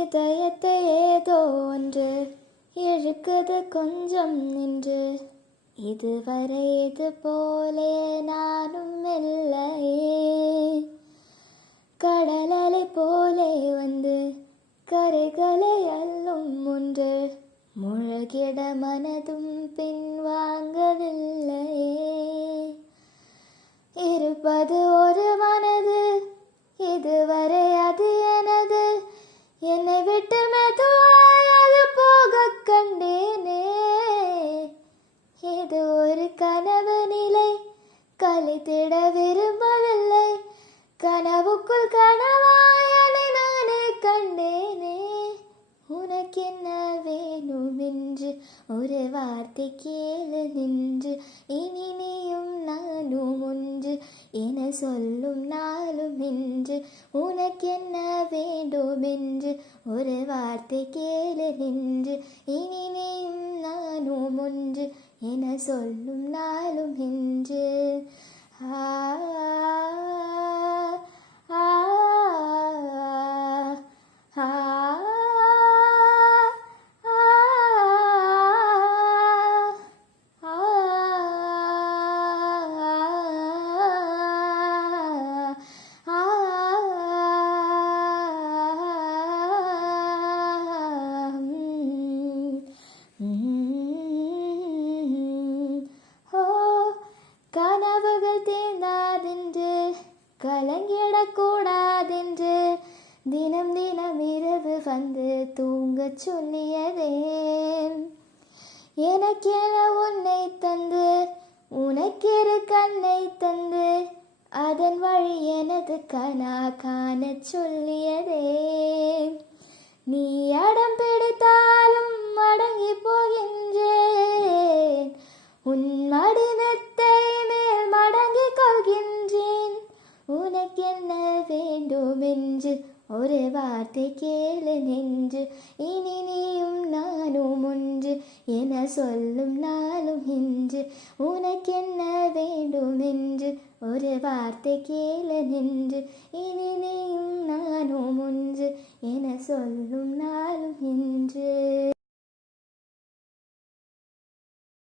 இதயத்தை ஏதோ ஒன்று இழுக்குது கொஞ்சம் நின்று. இதுவரை இது போலே நானும் இல்லையே. கடலலை போலே வந்து கரைகளை அள்ளும் ஒன்று. முழுகிட மனதும் பின்வாங்கவில்லையே. இருப்பது ஒரு மனது, இதுவரை அது எனது. என்னை விட்டு மெதுவாய் அது போக கண்டேனே. இது ஒரு கனவு நிலை, கலைத்திட விரும்பவில்லை. கனவுக்குள் கனவாய் அதை நானே கண்டேனே. உனக்கென்ன வேணும் என்று ஒரு வார்த்தை கேளு நின்று. இனி நீயும் நானும் ஒன்று என சொல்லும் நாளும் இன்று. உனக்கென்ன வேண்டும் என்று ஒரு வார்த்தை கேளு நின்று. இனி நீயும் நானும் ஒன்று என சொல்லும் நாளும் இன்று. ஆ ஆ ஆ கனவுகள் தீர்ந்தாதென்று கலங்கிடக்கூடாதென்று தினம் தினம் இரவு வந்து தூங்கச் சொல்லியதே. எனக்கென உன்னை தந்து உனக்கிரு கண்ணை தந்து அதன் வழி எனது கனா காணச் சொல்லியதே. நீ அடம் பிடித்தாலும் அடங்கி போகின்றேன். உன் மடினத்தை மேல் மடங்கி கொள்கின்றேன். உனக்கென்ன வேண்டும் என்று ஒரு வார்த்தை கேளு நின்று. இனி நீயும் நானும் ஒன்று என சொல்லும் நாளும் இன்று. உனக்கென்ன வேண்டும் என்று ஒரு வார்த்தை கேளு நின்று. இனி நீயும் நானும் ஒன்று என சொல்லும் நாளும் இன்று.